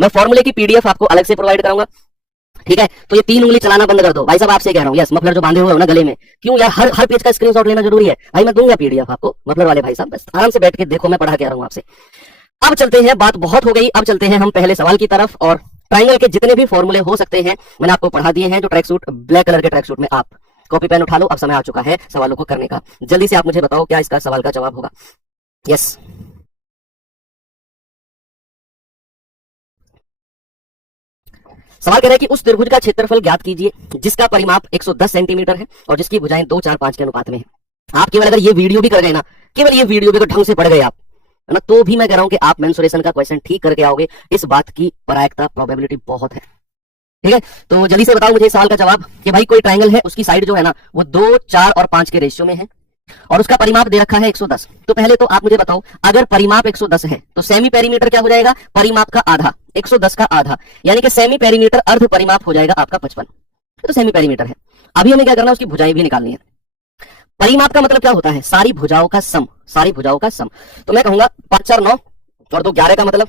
मैं फॉर्मूले की पीडीएफ आपको अलग से प्रोवाइड कराऊंगा, ठीक है। तो ये 3 उंगली चलाना बंद कर दो भाई साहब, आपसे कह रहा हूँ। यस, मफलर जो बांधे हुए हो ना गले में, क्यों यार हर पेज का स्क्रीनशॉट लेना जरूरी है भाई? मैं दूंगा पीडीएफ आपको, मफलर वाले भाई साहब, बस आराम से बैठ के देखो, मैं पढ़ा के आ रहा हूँ आपसे। अब चलते हैं, बात बहुत हो गई, अब चलते हैं हम पहले सवाल की तरफ। और ट्रायंगल के जितने भी फॉर्मूले हो सकते हैं मैंने आपको पढ़ा दिए हैं। जो ट्रैक सूट, ब्लैक कलर के ट्रैक सूट में आप कॉपी पेन उठा लो, अब समय आ चुका है सवालों को करने का। जल्दी से आप मुझे बताओ क्या इसका सवाल का जवाब होगा। यस, सवाल कह रहा है कि उस त्रिभुज का क्षेत्रफल ज्ञात कीजिए जिसका परिमाप 110 सेंटीमीटर है और जिसकी भुजाएं 2, 4, 5 के अनुपात में है। आप केवल अगर ये वीडियो भी कर गए ना, केवल ये वीडियो भी अगर ढंग से पढ़ गए आप, है ना, तो भी मैं कह रहा हूं कि आप मेंसुरेशन का क्वेश्चन ठीक करके आओगे। इस बात की प्रायिकता, प्रोबेबिलिटी बहुत है, ठीक है। तो जल्दी से बताओ मुझे इस सवाल का जवाब कि भाई कोई ट्रायंगल है, उसकी साइड जो है ना वो 2, 4 और 5 के रेशियो में है और उसका परिमाप दे रखा है 110। तो पहले तो आप मुझे बताओ, अगर परिमाप 110 है तो सेमी पेरीमीटर क्या हो जाएगा? परिमाप का आधा, 110 का आधा, यानी कि सेमी पेरीमीटर अर्ध परिमाप हो जाएगा आपका 55। तो सेमी पेरीमीटर है। अभी हमें क्या करना है, उसकी भुजाएं भी निकालनी है। परिमाप का मतलब क्या होता है? सारी भुजाओं का सम, सारी भुजाओं का सम। तो मैं कहूंगा 5, 4, 9 और 2, 11 का मतलब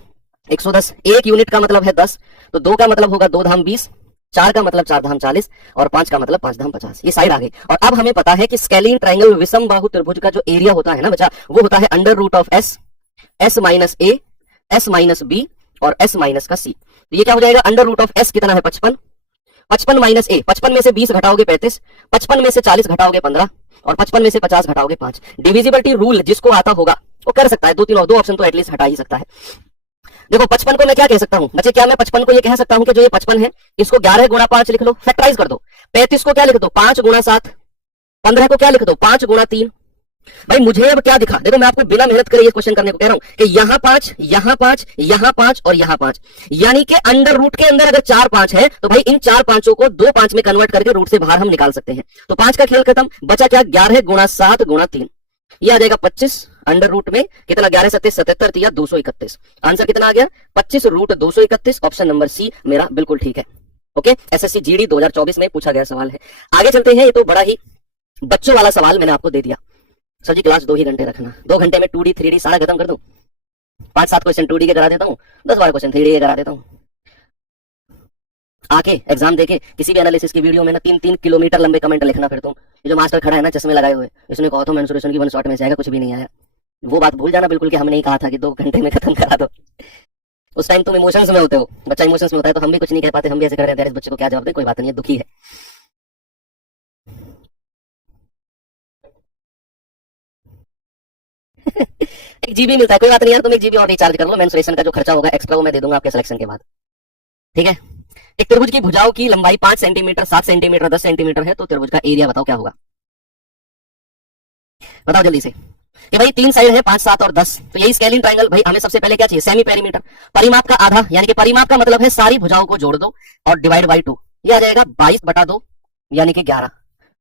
110। 1 यूनिट का मतलब है 10, तो 2 का मतलब होगा 2 धाम 20, 4 का मतलब 4 धाम 40 और 5 का मतलब 5 धाम 50। ये साइड आ गई। और अब हमें पता है कि स्केलिन ट्रायंगल विषम बाहु त्रिभुज का जो एरिया होता है ना बच्चा, वो होता है under root of S, S minus A, S minus B और एस माइनस का सी। तो ये क्या हो जाएगा? अंडर रूट ऑफ एस कितना है? 55, 55 माइनस ए, 55 में से 20 घटाओगे 35, 55 में से 40 घटाओगे 15 और 55 में से 50 घटाओगे 5। डिविजिबिलिटी रूल जिसको आता होगा वो कर सकता है, 2 ऑप्शन तो एटलीस्ट हटा ही सकता है। देखो 55 को मैं क्या कह सकता हूं बच्चे, क्या मैं 55 को ये कह सकता हूं कि जो ये 55 है इसको 11 गुणा 5 लिख लो, फैक्टराइज कर दो। 35 को क्या लिख दो? 5 गुणा 7। 15 को क्या लिख दो? 5 गुणा 3। भाई मुझे अब क्या दिखा? देखो मैं आपको बिना मेहनत करे ये क्वेश्चन करने को कह रहा हूं कि यहां 5, यहां 5, यहां 5 और यहां 5, यानी कि अंडर रूट के अंदर अगर 4 5 है तो भाई इन 4 5 को 2 5 में कन्वर्ट करके रूट से बाहर हम निकाल सकते हैं। तो 5 का खेल खत्म, बचा क्या? 11 गुणा 7 गुणा 3, ये आ जाएगा 25 अंडर रूट में कितना? 11 7 77 या 231। आंसर कितना आ गया? 25 रूट 231। ऑप्शन नंबर सी मेरा बिल्कुल ठीक है। ओके, एसएससी जीडी 2024 में पूछा गया सवाल है। आगे चलते हैं, ये तो बड़ा ही बच्चों वाला सवाल मैंने आपको दे दिया। सर जी क्लास 2 ही घंटे रखना, 2 घंटे में 2D 3D सारा खत्म कर दूं। 5-7 क्वेश्चन 2D के करा देता हूँ, 10-12 क्वेश्चन 3D के करा देता हूँ। आके एग्जाम देके किसी भी एनालिसिस की वीडियो में ना 3-3 किलोमीटर लंबे कमेंट लिखना। फिर तुम ये जो मास्टर खड़ा है ना चश्मे लगाए हुए, इसने कहा था मेंसुरेशन की 1 शॉट में से आएगा, कुछ भी नहीं आया। वो बात भूल जाना बिल्कुल कि हमने ही कहा था कि 2 घंटे में खत्म करा दो। उस टाइम तुम इमोशंस में होते हो, बच्चा इमोशंस में होता है, तो हम भी कुछ नहीं कह पाते, हम भी ऐसे कर रहे हैं, इस बच्चे को क्या जवाब दे, कोई बात नहीं है, दुखी है। एक जीबी मिलता है, कोई बात नहीं यार, तुम 1 GB और रिचार्ज कर लो, मेंसुरेशन का जो खर्चा होगा एक्स्ट्रा वो मैं दे दूंगा आपके सिलेक्शन के बाद, ठीक है। एक त्रिभुज की भुजाओं की लंबाई 5 सेंटीमीटर, 7 सेंटीमीटर, 10 सेंटीमीटर है, तो त्रिभुज का एरिया बताओ क्या होगा? बताओ जल्दी से कि भाई 3 साइड है 5, 7 और 10, तो यही स्केलिन ट्रायंगल। भाई हमें सबसे पहले क्या चाहिए? Semi perimeter. परिमाप का आधा, यानी कि परिमाप का मतलब है सारी भुजाओं को जोड़ दो और डिवाइड बाई 2, ये आ जाएगा 22/2 यानी कि 11।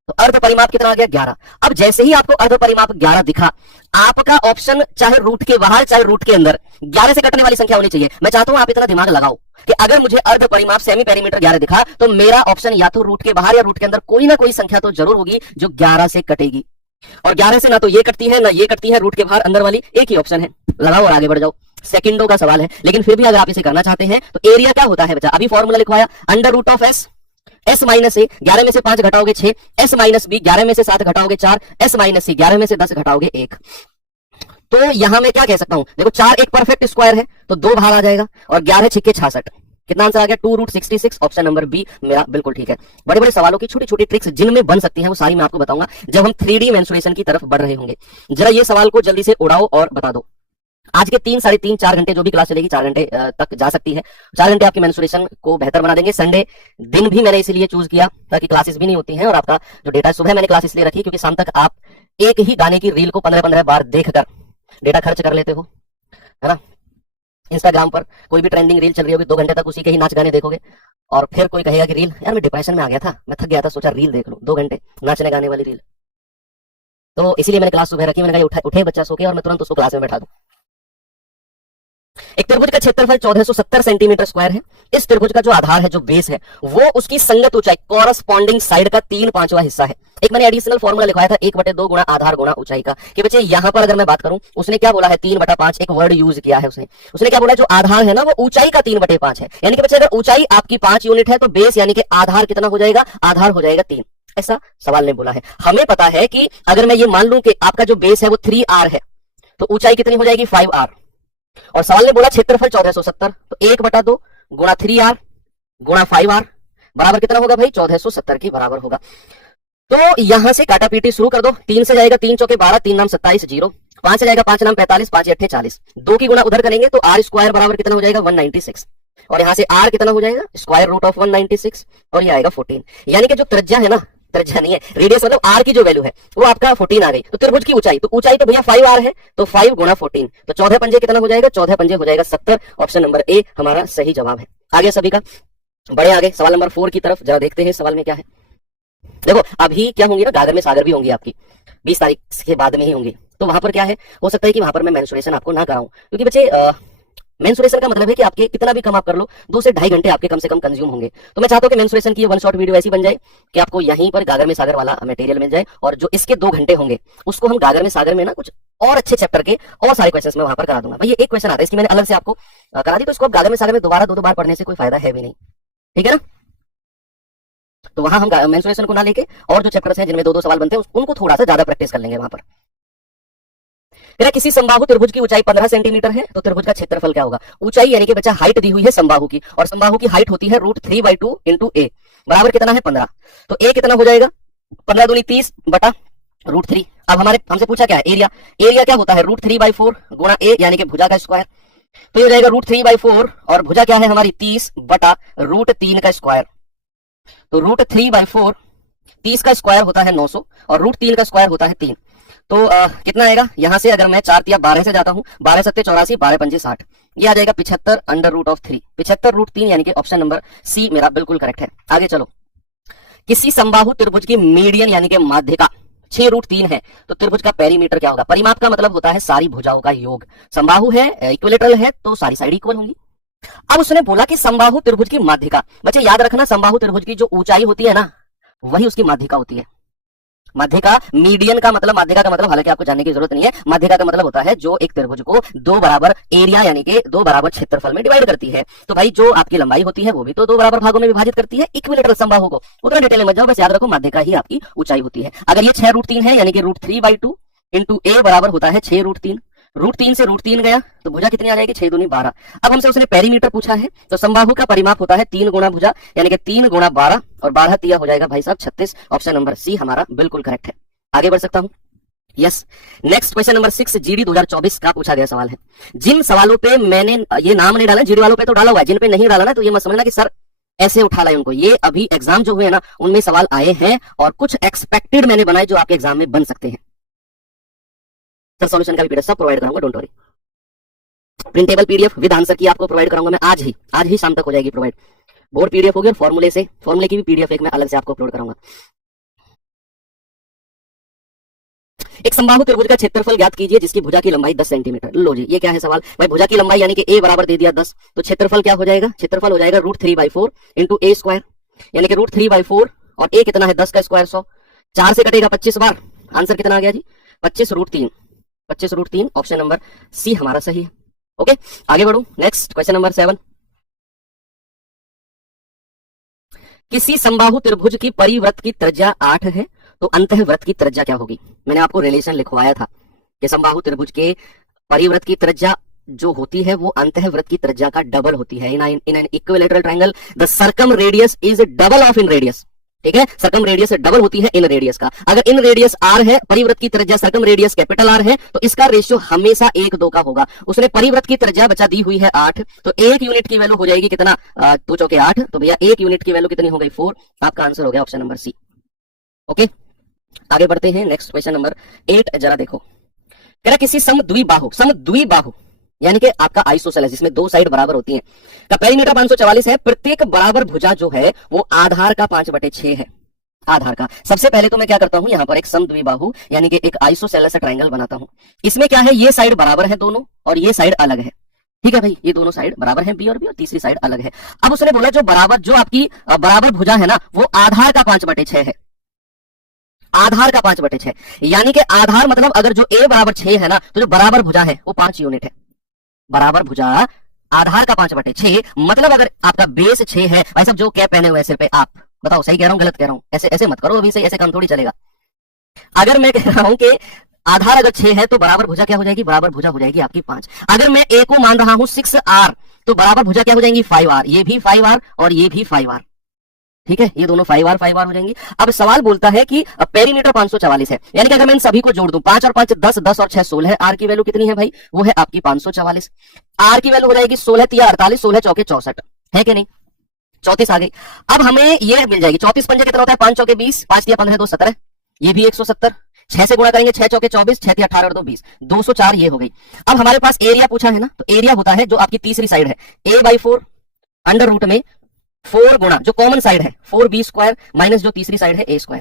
तो अर्ध परिमाप कितना आ गया? 11। अब जैसे ही आपको अर्ध परिमाप 11 दिखा, आपका ऑप्शन चाहे रूट के बाहर चाहे रूट के अंदर 11 से कटने वाली संख्या होनी चाहिए। मैं चाहता हूं आप इतना दिमाग लगाओ कि अगर मुझे अर्ध परिमाप सेमी पेरीमीटर 11 दिखा तो मेरा ऑप्शन या तो रूट के बाहर या रूट के अंदर कोई ना कोई संख्या तो जरूर होगी जो 11 से कटेगी। और 11 से ना तो ये कटती है ना ये कटती है, रूट के बाहर अंदर वाली एक ही ऑप्शन है। लगाओ और आगे बढ़ जाओ। सेकंडों का सवाल है, लेकिन फिर भी अगर आप इसे करना चाहते हैं तो एरिया क्या होता है बच्चा? अभी फॉर्मूला लिखवाया, under root of S, S minus A 11 में से 5 घटाओगे 6, एस माइनस बी 11 में से 7 घटाओगे 4, एस माइनस सी 11 में से 10 घटाओगे 1। तो यहां मैं क्या कह सकता हूं? देखो 4 एक परफेक्ट स्क्वायर है तो 2 बाहर आ जाएगा और 11 6 66, कितना आंसर आ गया? 2 रूट 66। ऑप्शन नंबर बी मेरा बिल्कुल ठीक है। बड़े बड़े सवालों की छोटी छोटी ट्रिक्स जिनमें बन सकती हैं वो सारी मैं आपको बताऊंगा जब हम 3D मेंसुरेशन की तरफ बढ़ रहे होंगे। जरा ये सवाल को जल्दी से उड़ाओ और बता दो। आज के 3 साढ़े 3 4 घंटे जो भी क्लास चलेगी 4 घंटे तक जा सकती है। 4 घंटे आपकी मेंसुरेशन को बेहतर बना देंगे। संडे दिन भी मैंने इसीलिए चूज किया ताकि क्लासेस भी नहीं होती हैं और आपका जो डेटा सुबह मैंने क्लास इसलिए रखी क्योंकि शाम तक आप एक ही गाने की रील को 15-15 बार देखकर डेटा खर्च कर लेते हो, है ना। इंस्टाग्राम पर कोई भी ट्रेंडिंग रील चल रही होगी, 2 घंटे तक उसी के ही नाच गाने देखोगे और फिर कोई कहेगा कि रील, यार मैं डिप्रेशन में आ गया था, मैं थक गया था, सोचा रील देख लूं, 2 घंटे नाचने गाने वाली रील। तो इसीलिए मैंने क्लास सुबह रखी। मैंने कहा उठे बच्चा सो के और मैं तुरंत उसको क्लास में बैठा दूं। एक त्रिभुज का क्षेत्रफल 1470 सेंटीमीटर स्क्वायर है। इस त्रिभुज का जो आधार है, जो बेस है, वो उसकी संगत ऊंचाई कॉरस्पॉन्डिंग साइड का 3/5वां हिस्सा है। एक मैंने एडिशनल फॉर्मूला लिखवाया था 1/2 गुणा आधार गुणा ऊंचाई का, कि बच्चे यहां पर अगर मैं बात करूं, उसने क्या बोला है 3/5, एक वर्ड यूज किया है उसने क्या बोला, जो आधार है ना वो ऊंचाई का 3/5 है। यानी कि बच्चे अगर ऊंचाई आपकी 5 यूनिट है तो बेस यानी कि आधार कितना हो जाएगा, आधार हो जाएगा 3। ऐसा सवाल ने बोला है। हमें पता है कि अगर मैं ये मान लूं कि आपका जो बेस है वो 3r है, तो ऊंचाई कितनी हो जाएगी 5r, और सवाल ने बोला क्षेत्रफल 1470, तो 1/2 गुणा 3r गुणा 5r बराबर कितना होगा भाई, 1470 के बराबर होगा। तो यहां से काटा पीटी शुरू कर दो। 3 से जाएगा 3 चौके 12, 3 नाम 27, 0। 5 से जाएगा 5 नाम 45, 5 अट्ठे 40। 2 की गुणा उधर करेंगे तो r स्क्वायर बराबर कितना हो जाएगा 196, और यहां से r कितना हो जाएगा स्क्वायर रूट ऑफ 196, और ये आएगा 14। यानी कि जो त्रिज्या है ना, त्रिज्या नहीं है, रेडियस मतलब r की जो वैल्यू है वो आपका 14 आ गई। तो त्रिभुज की ऊंचाई, तो ऊंचाई तो भैया 5r है, तो 5 गुणा 14, तो 14 पंजे कितना हो जाएगा, 14 पंजे हो जाएगा 70। ऑप्शन नंबर ए हमारा सही जवाब है। आगे सभी का बड़े आगे सवाल नंबर 4 की तरफ जरा देखते हैं सवाल में क्या है। देखो अभी क्या होंगी ना, गागर में सागर भी होंगी आपकी 20 तारीख के बाद में ही होंगी, तो वहां पर क्या है, हो सकता है कि वहां पर मैं मेंसुरेशन आपको ना कराऊं, क्योंकि बच्चे मेंसुरेशन का मतलब है कि आपके कितना भी कम आप कर लो, 2 से 2.5 घंटे आपके कम से कम कंज्यूम होंगे। तो मैं चाहता हूं कि मेंसुरेशन की वन शॉट वीडियो ऐसी बन जाए कि आपको यहीं पर गागर में सागर वाला मटेरियल मिल जाए, और जो इसके 2 घंटे होंगे उसको हम गागर में सागर में ना कुछ और अच्छे चैप्टर के और सारे क्वेश्चंस में वहां पर करा दूंगा। भाई ये एक क्वेश्चन आता है, इसकी मैंने अलग से आपको करा दी, तो इसको आप गागर में सागर में दोबारा 2 बार पढ़ने से कोई फायदा है भी नहीं, ठीक है ना। तो वहां हम मेंसुरेशन को ना लेके और जो चैप्टर्स हैं जिनमें 2 सवाल बनते हैं उनको थोड़ा सा ज्यादा प्रैक्टिस कर लेंगे वहां पर। मेरा किसी समबाहु त्रिभुज की ऊंचाई 15 सेंटीमीटर है, तो त्रिभुज का क्षेत्रफल क्या होगा। ऊंचाई यानी कि बच्चा हाइट दी हुई है समबाहु की, और समबाहु की हाइट होती है √3/2 इंटू ए, बराबर कितना है 15। तो ए कितना हो जाएगा 15 दूनी 30 बटा √3। अब हमसे पूछा क्या है एरिया, एरिया क्या होता है √3/4 गुणा ए यानी कि भुजा का स्क्वायर, तो ये हो जाएगा √3/4, और भुजा क्या है हमारी 30 बटा √3 का स्क्वायर। तो √3/4 30 का स्क्वायर होता है 900, और √3 का स्क्वायर होता है 3। तो कितना आएगा, यहां से अगर मैं 4 या 12 से जाता हूं, 12 सत्ते 84, 12 पंजे 60, ये आ जाएगा 75 √3, 75 √3, यानी कि ऑप्शन नंबर सी मेरा बिल्कुल करेक्ट है। आगे चलो, किसी समबाहु त्रिभुज की मीडियन यानी कि माध्यिका 6√3 है, तो त्रिभुज का पेरीमीटर क्या होगा। परिमाप का मतलब होता है सारी भुजाओं का योग, समबाहु है इक्विलेटरल है तो सारी साइड इक्वल होंगी। अब उसने बोला कि समबाहु त्रिभुज की माध्यिका, बच्चे याद रखना समबाहु त्रिभुज की जो ऊंचाई होती है ना वही उसकी माध्यिका होती है। माध्यिका मीडियन का मतलब, माध्यिका का मतलब हालांकि आपको जानने की जरूरत नहीं है, माध्यिका का मतलब होता है जो एक त्रिभुज को 2 बराबर एरिया यानी कि 2 बराबर क्षेत्रफल में डिवाइड करती है। तो भाई जो आपकी लंबाई होती है वो भी तो 2 बराबर भागों में विभाजित करती है इक्विलेटरल समबाहु को। उतना डिटेल में मत जाओ, बस याद रखो माध्यिका ही आपकी ऊंचाई होती है। अगर ये 6√3 है यानी कि √3/2 इंटू ए बराबर होता है 6√3, √3 से √3 गया तो भुजा कितनी आ जाएगी 6 दूनी 12। अब हमसे उसने पेरीमीटर पूछा है, तो समबाहु का परिमाप होता है 3 गुणा भुजा यानी कि 3 गुणा 12, और 12 तिया हो जाएगा भाई साहब 36। ऑप्शन नंबर सी हमारा बिल्कुल करेक्ट है। आगे बढ़ सकता हूं, yes. Next question number 6 GD 2024 का पूछा गया सवाल है। जिन सवालों पे मैंने ये नाम नहीं डाला, जीडी वालों पे तो डाला हुआ है, जिन पे नहीं डाला ना तो ये मत समझना कि सर ऐसे उठा लाए उनको। ये अभी एग्जाम जो हुए ना उनमें सवाल आए हैं, और कुछ एक्सपेक्टेड मैंने बनाए जो आपके एग्जाम में बन सकते हैं। सर सॉल्यूशन का भी पीडीएफ सब प्रोवाइड करूंगा, don't worry. Printable PDF with answer की आपको प्रोवाइड कराऊंगा मैं, आज ही शाम तक हो जाएगी प्रोवाइड। बोर्ड पीडीएफ होगी, और फॉर्मूले की भी पीडीएफ एक मैं अलग से आपको अपलोड कराऊंगा। एक समबाहु त्रिभुज का क्षेत्रफल ज्ञात कीजिए जिसकी भुजा की लंबाई 10 सेंटीमीटर। लो जी, ये क्या है सवाल, भाई भुजा की लंबाई यानी कि ए बराबर दे दिया 10, तो क्षेत्रफल क्या हो जाएगा, क्षेत्रफल हो जाएगा √3/4 इंटू ए स्क्वायर, यानी कि √3/4, और ए कितना है 10 का स्क्वायर 100, 4 से कटेगा 25 बार, आंसर कितना आ गया जी 25√3, 25√3। ऑप्शन नंबर सी हमारा सही है। ओके आगे बढ़ू, नेक्स्ट क्वेश्चन नंबर 7। किसी समबाहु त्रिभुज की परिवृत्त की त्रिज्या 8 है, तो अंतःवृत्त की त्रिज्या क्या होगी। मैंने आपको रिलेशन लिखवाया था कि समबाहु त्रिभुज के परिवृत्त की त्रिज्या जो होती है वो अंतःवृत्त की त्रिज्या का डबल होती है। In an equilateral triangle the circum radius is double of in radius, ठीक है, सर्कम रेडियस डबल होती है इन रेडियस का। अगर इन रेडियस आर है, परिवृत्त की त्रिज्या सर्कम रेडियस कैपिटल आर है, तो इसका रेशियो हमेशा 1:2 का होगा। उसने परिवृत्त की त्रिज्या बचा दी हुई है 8, तो 1 यूनिट की वैल्यू हो जाएगी कितना 2 चौके 8, तो भैया 1 यूनिट की वैल्यू कितनी हो गई 4। आपका आंसर हो गया ऑप्शन नंबर सी। ओके आगे बढ़ते हैं, नेक्स्ट क्वेश्चन नंबर 8 जरा देखो। कह रहा किसी समद्विबाहु यानी कि आपका आइसोसेलेस जिसमें 2 साइड बराबर होती हैं का पेरीमीटर 544 है, प्रत्येक बराबर भुजा जो है वो आधार का 5/6 है। आधार का सबसे पहले तो मैं क्या करता हूं, यहां पर एक समद्विबाहु यानी कि एक आइसोसेलेस ट्रायंगल बनाता हूं। इसमें क्या है, ये साइड बराबर है दोनों और ये साइड अलग है, ठीक है भाई, ये दोनों साइड बराबर है बी और बी, और तीसरी साइड अलग है। अब उसने बोला जो बराबर, जो आपकी बराबर भुजा है ना, वो आधार का 5/6 है। आधार का 5/6, यानी कि आधार मतलब अगर जो a बराबर 6 है ना, तो जो बराबर भुजा है वो 5 यूनिट है। बराबर भुजा आधार का 5/6, मतलब अगर आपका बेस 6 है, भाई साहब जो कैप पहने हुए सिर पे, आप बताओ सही कह रहा हूं गलत कह रहा हूं? ऐसे ऐसे मत करो अभी से, ऐसे काम थोड़ी चलेगा। अगर मैं कह रहा हूं कि आधार अगर 6 है तो बराबर भुजा क्या हो जाएगी? बराबर भुजा हो जाएगी आपकी 5। अगर मैं a को मान रहा हूं 6r, तो बराबर भुजा क्या हो जाएंगी? 5r। ये भी 5r और ये भी 5r। ठीक है, ये दोनों 5r 5r हो जाएंगी। अब सवाल बोलता है कि पेरीमीटर 544 है, यानी कि अगर मैं इन सभी को जोड़ दूं, 5 और 5 10, 10 और 6 16, आर की वैल्यू कितनी है भाई? वो है आपकी 544। आर की वैल्यू हो जाएगी 16 3 48, 16 चौके 64, है कि नहीं? 34 आ गई। अब हमें ये मिल जाएगी 34 पंजे कितना होता है? 5 चौके 20, 5 दिया 15 2 17, ये भी 170। 6 से गुणा करेंगे, 6 चौके 24, 6 18 और 2 20, 204 ये हो गई। अब हमारे पास एरिया पूछा है ना, तो एरिया होता है जो आपकी तीसरी साइड है a/4 अंडर रूट में 4 गुणा जो कॉमन साइड है 4b² माइनस जो तीसरी साइड है a²,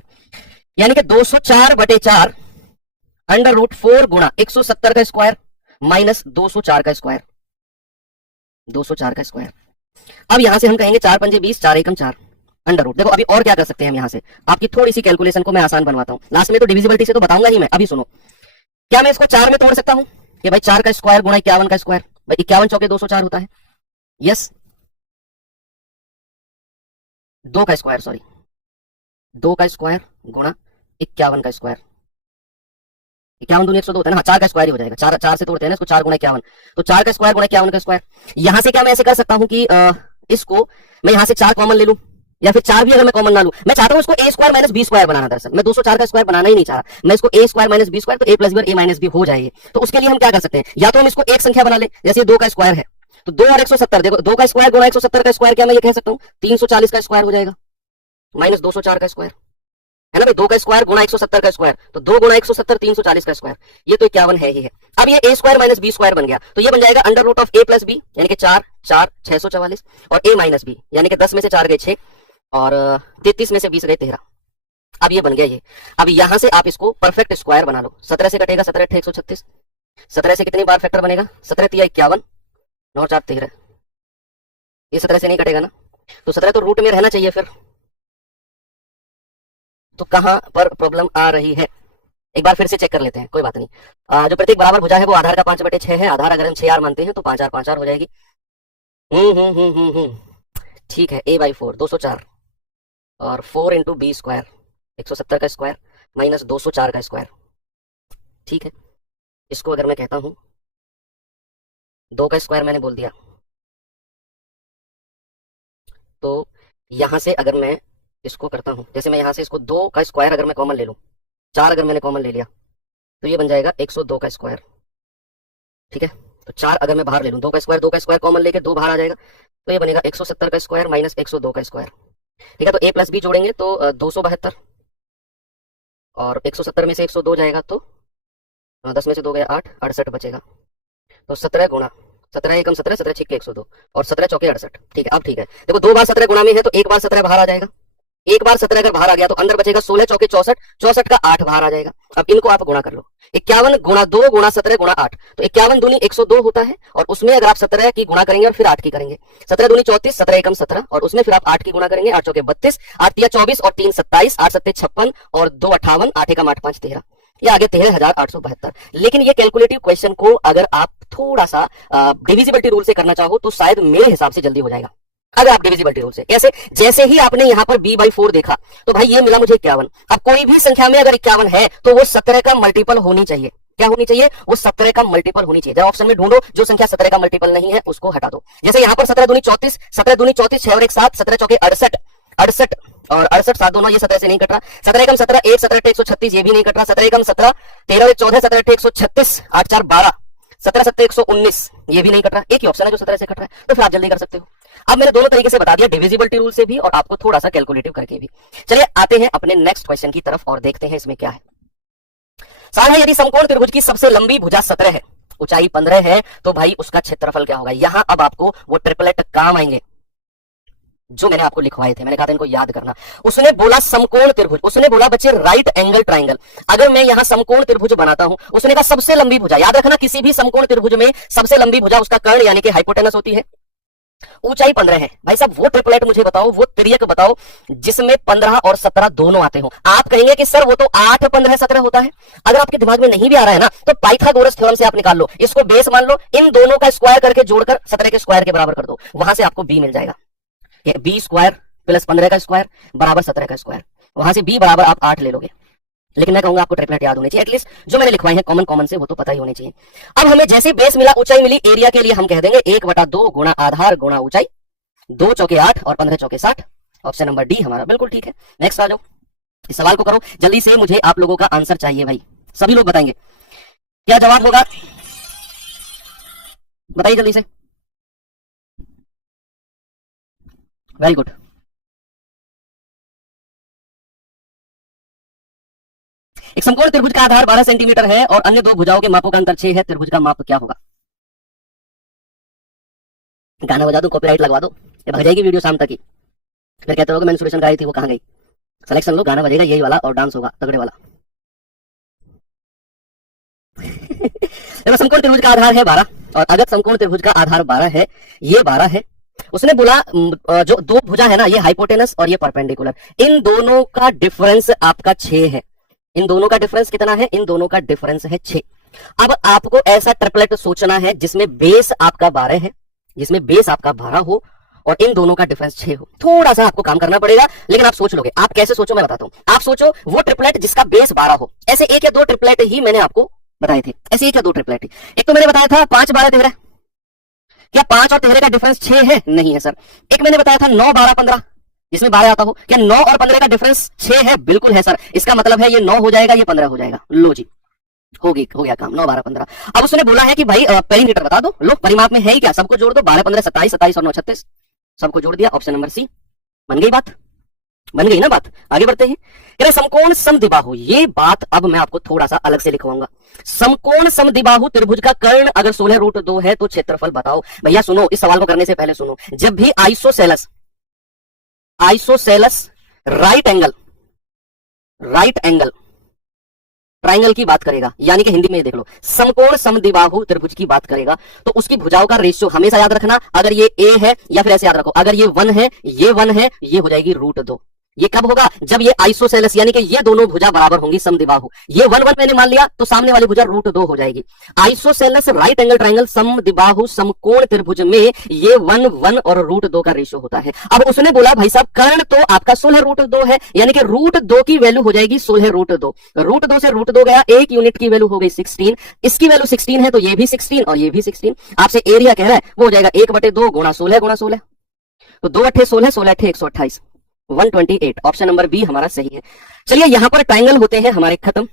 यानी कि 204/4 अंडर रूट 4 गुणा 170 का स्क्वायर माइनस 204 का स्क्वायर, 204 का स्क्वायर। अब यहां से हम कहेंगे 4 पंजे 20, 4 एकम 4 अंडर रूट। देखो अभी और क्या कर सकते हैं हम, यहां से आपकी थोड़ी सी कैलकुलेशन को मैं आसान बनवाता हूं, लास्ट में तो डिविजिबिलिटी से तो बताऊंगा ही मैं। अभी सुनो, क्या मैं इसको 4 में तोड़ सकता हूं कि भाई 4 का स्क्वायर गुणा 51 का स्क्वायर? भाई 51 चौके 204 होता है, यस। 2 का स्क्वायर, सॉरी 2 का स्क्वायर गुणा 51 का स्क्वायर, 51 दूनी 102 होता है ना, 4 का स्क्वायर ही हो जाएगा। 4 से तोड़ते हैं ना इसको, 4 गुणा 51, तो 4 का स्क्वायर गुणा 51 का स्क्वायर। यहां से क्या मैं ऐसे कर सकता हूं कि इसको मैं यहां से 4 कॉमन ले लूं, या फिर 4 भी अगर मैं कॉमन ना लूं, मैं चाहता हूं इसको a² माइनस b² बनाना। दरअसल मैं 204 का स्क्वायर बनाना ही नहीं चाह रहा, मैं इसको a² माइनस b², तो a प्लस बी और a माइनस बी हो जाएगी। तो उसके लिए हम क्या कर सकते हैं, या तो हम इसको एक संख्या बना ले, जैसे 2 का स्क्वायर है तो 2 और 170, देखो 2 का स्क्वायर गुणा 170 का स्क्वायर, क्या मैं ये कह सकता हूं 340 का स्क्वायर हो जाएगा माइनस 204 का स्क्वायर, है ना भाई। 2 का स्क्वायर गुणा 170 का स्क्वायर, तो 2 गुणा 170 340 का स्क्वायर, ये तो 51 है ही है। अब ये a² माइनस b² बन गया, तो ये बन जाएगा under root of a plus B, यानी कि 4 4 644, और a माइनस बी, यानी कि 10 में से 4 गए 6 और 33 में से 20 गए 13। अब ये बन गया ये। अब यहां से आप इसको परफेक्ट स्क्वायर बना लो। 17 से कटेगा 17 8 136, 17 से कितनी बार फैक्टर बनेगा? 17 3 51, 9 4 13, ये 17 से नहीं कटेगा ना, तो 17 तो रूट में रहना चाहिए फिर। तो कहां पर प्रॉब्लम आ रही है, एक बार फिर से चेक कर लेते हैं, कोई बात नहीं। जो प्रत्येक बराबर भुजा है वो आधार का 5/6 है। आधार अगर हम 6r मानते हैं तो 5r 5r हो जाएगी। ठीक है, a/4 204 और 4 इंटू b² 170 का स्क्वायर माइनस 204 का स्क्वायर। ठीक है, इसको अगर मैं कहता हूं 2 का स्क्वायर मैंने बोल दिया, तो यहां से अगर मैं इसको करता हूं, जैसे मैं यहां से इसको 2 का स्क्वायर अगर मैं कॉमन ले लूं, 4 अगर मैंने कॉमन ले लिया, तो ये बन जाएगा 102 का स्क्वायर। ठीक है, तो 4 अगर मैं बाहर ले लूं, 2 का स्क्वायर कॉमन लेके 2 बाहर आ जाएगा, तो ये बनेगा 170 का स्क्वायर माइनस 102 का स्क्वायर। ठीक है, तो a प्लस बी जोड़ेंगे तो 272, और 170 में से 102 जाएगा तो 10 में से 2 गया 8, 68 बचेगा। तो 17 गुणा 17 एकम 17, 17 छिक्के 102 और 17 चौके 68। ठीक है, अब ठीक है, देखो 2 बार 17 गुणा में है तो 1 बार 17 बाहर आ जाएगा। एक बार 17 अगर बाहर आ गया तो अंदर बचेगा 16 चौके 64, 64 का 8 बाहर आ जाएगा। अब इनको आप गुणा कर लो, 51 गुणा 2 गुणा 17 गुणा 8, तो 51 दूनी 102 होता है, और उसमें अगर आप 17 की गुणा करेंगे और फिर 8 की करेंगे, 17 दूनी 34, 17 एकम 17, और उसमें फिर आप 8 की गुणा करेंगे, 8 चौके 32, 8 तिया 24 और 3 27, 8 सत्ते 56 और 2 58, 8 एकम 8 5 13, ये आगे 13,872। लेकिन ये कैलकुलेटिव क्वेश्चन को अगर आप थोड़ा सा डिविजिबिलिटी रूल से करना चाहो तो शायद मेरे हिसाब से जल्दी हो जाएगा। अगर आप डिविजिबिलिटी रूल से कैसे, जैसे ही आपने यहाँ पर b/4 देखा तो भाई ये मिला मुझे 51। अब कोई भी संख्या में अगर 51 है तो वो 17 का मल्टीपल होनी चाहिए। क्या होनी चाहिए? वो 17 का मल्टीपल होनी चाहिए। जब ऑप्शन में ढूंढो जो संख्या 17 का मल्टीपल नहीं है उसको हटा दो। जैसे यहाँ पर 17 दूनी 34, 17 दूनी 34, 6 और 1 7, 17 चौके 68, 68 और 68 7 दोनों, ये 17 से नहीं कट रहा। 17 एकम 17 1, 17 8 136, ये भी नहीं कट रहा। 17 एकम 17, 13 और 14, 17 8 136, 8 4 12, 17 7 119, ये भी नहीं कट रहा। एक ही ऑप्शन है जो 17 से कट रहा है, तो फिर आप जल्दी कर सकते हो। अब मैंने दोनों तरीके से बता दिया, डिविजिबिलिटी रूल से भी और आपको थोड़ा सा कैलकुलेटिव करके भी। चलिए आते हैं अपने नेक्स्ट क्वेश्चन की तरफ और देखते हैं इसमें क्या है। सवाल है, यदि समकोण त्रिभुज की सबसे लंबी भुजा 17 है, ऊंचाई 15 है, तो भाई उसका क्षेत्रफल क्या होगा। यहां अब आपको वो ट्रिपलेट काम आएंगे। जो मैंने आपको लिखवाए थे, मैंने कहा था इनको याद करना। उसने बोला समकोण त्रिभुज, उसने बोला बच्चे राइट एंगल ट्राइंगल। अगर मैं यहां समकोण त्रिभुज बनाता हूं, उसने कहा सबसे लंबी भुजा, याद रखना किसी भी समकोण त्रिभुज में सबसे लंबी भुजा उसका कर्ण यानी कि हाइपोटेनस होती है, ऊंचाई 15 है। भाई साहब वो ट्रिपलेट मुझे बताओ, वो त्रियक बताओ जिसमें 15 और 17 दोनों आते हो। आप कहेंगे कि सर वो तो 8 15 17 होता है। अगर आपके दिमाग में नहीं भी आ रहा है ना, तो पाइथागोरस थ्योरम से आप निकाल लो, इसको बेस मान लो, इन दोनों का स्क्वायर करके जोड़कर 17 के स्क्वायर के बराबर कर दो, वहां से आपको बी मिल जाएगा। बी स्क्वायर प्लस 15 का स्क्वायर बराबर 17 का स्क्वायर, वहां से बी बराबर आप 8 ले लोगे। लेकिन मैं कहूंगा आपको ट्रिपलेट याद होने चाहिए, एटलीस्ट जो मैंने लिखवाए हैं कॉमन से वो तो पता ही होने चाहिए। अब हमें जैसे बेस मिला, ऊंचाई मिली, एरिया के लिए हम कह देंगे 1/2 गुणा आधार गुणा ऊंचाई, 2 चौके 8 और 15 चौके 60। ऑप्शन नंबर डी हमारा बिल्कुल ठीक है। नेक्स्ट आ जाओ, इस सवाल को करो जल्दी से, मुझे आप लोगों का आंसर चाहिए भाई, सभी लोग बताएंगे क्या जवाब होगा, बताइए जल्दी से। Very good. एक समकोण त्रिभुज का आधार 12 सेंटीमीटर है और अन्य दो भुजाओं के मापों का अंतर 6 है, त्रिभुज का माप क्या होगा? गाना बजा दो, कॉपीराइट लगवा दो, ये भाग जाएगी वीडियो शाम तक ही, फिर कहते रहोगे मेंस्ट्रुएशन गाई थी वो कहां गई। सिलेक्शन लो, गाना बजेगा यही वाला और डांस होगा तगड़े वाला। समकोण त्रिभुज का आधार है 12 और अगर समकोण त्रिभुज का आधार 12 है, ये 12 है, उसने बोला जो दो भुजा है ना, ये हाइपोटेनस और ये परपेंडिकुलर, इन दोनों का डिफरेंस आपका 6 है। इन दोनों का डिफरेंस कितना है? इन दोनों का डिफरेंस है 6। अब आपको ऐसा ट्रिपलेट सोचना है जिसमें बेस आपका 12 है, जिसमें बेस आपका 12 हो और इन दोनों का डिफरेंस 6 हो। थोड़ा सा आपको काम करना पड़ेगा, लेकिन आप सोच लोगे। आप कैसे सोचो मैं बताता हूं। आप सोचो वो ट्रिपलेट जिसका बेस 12 हो, ऐसे एक या दो ट्रिपलेट ही मैंने आपको बताए थे, ऐसे एक या दो ट्रिपलेट ही। एक तो मैंने बताया था 5 12 13, क्या 5 और 13 का डिफरेंस 6 है? नहीं है सर। एक मैंने बताया था 9 12 15, जिसमें 12 आता हो, क्या 9 और 15 का डिफरेंस 6 है? बिल्कुल है सर। इसका मतलब है ये 9 हो जाएगा, ये 15 हो जाएगा। लो जी, हो गया काम, 9 12 15। अब उसने बोला है कि भाई पेरीमीटर बता दो। लो, परिमाप में है ही क्या, सबको जोड़ दो, 12 15 27 27 और 9 36, सबको जोड़ दिया। ऑप्शन नंबर सी, बन गई बात, बन गई ना बात। आगे बढ़ते हैं। कह रहे समकोण समद्विबाहु, ये बात अब मैं आपको थोड़ा सा अलग से लिखवाऊंगा। समकोण समद्विबाहु त्रिभुज का कर्ण अगर 16√2 है तो क्षेत्रफल बताओ। भैया सुनो, इस सवाल को करने से पहले सुनो, जब भी आइसोसेलस राइट एंगल ट्राइंगल की बात करेगा, यानी कि हिंदी में देख लो, समकोण समद्विबाहु त्रिभुज की बात करेगा, तो उसकी भुजाओं का रेशियो हमेशा याद रखना। अगर ये a है, या फिर ऐसे याद रखो, अगर ये 1 है, ये 1 है, ये हो जाएगी √2। ये कब होगा? जब ये आइसोसेलस यानी कि ये दोनों भुजा बराबर होंगी समद्विबाहु। ये 1 1 मैंने मान लिया, तो सामने वाली भुजा √2 हो जाएगी। आइसोसेलस राइट एंगल ट्राइंगल समद्विबाहु समकोण त्रिभुज में ये 1 1 और √2 का रेशियो होता है। अब उसने बोला भाई साहब कर्ण तो आपका 16√2 है, यानी कि √2 की वैल्यू हो जाएगी 16√2। √2 से √2 गया, एक यूनिट की वैल्यू हो गई 16, इसकी वैल्यू 16 है, तो ये भी 16 और ये भी 16। आपसे एरिया कह रहा है, वो हो जाएगा 1/2 गुणा 16 गुणा 16, तो 2 8 16, 16 8 128, 128। ऑप्शन नंबर बी हमारा सही है। चलिए, यहां पर ट्राइंगल होते हैं हमारे खत्म।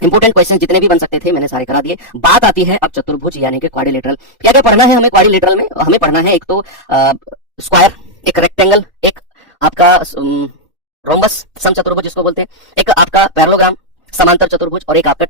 इंपोर्टेंट क्वेश्चन जितने भी बन सकते थे मैंने सारे करा दिए। बात आती है अब चतुर्भुज यानी कि क्वाड्रिलेटरल। क्या क्या पढ़ना है हमें क्वाड्रिलेटरल में? हमें पढ़ना है एक तो स्क्वायर, एक रेक्टेंगल, एक आपका रोम्बस समचतुर्भुज जिसको बोलते हैं, एक आपका पैरेललोग्राम समांतर चतुर्भुज, और एक आपका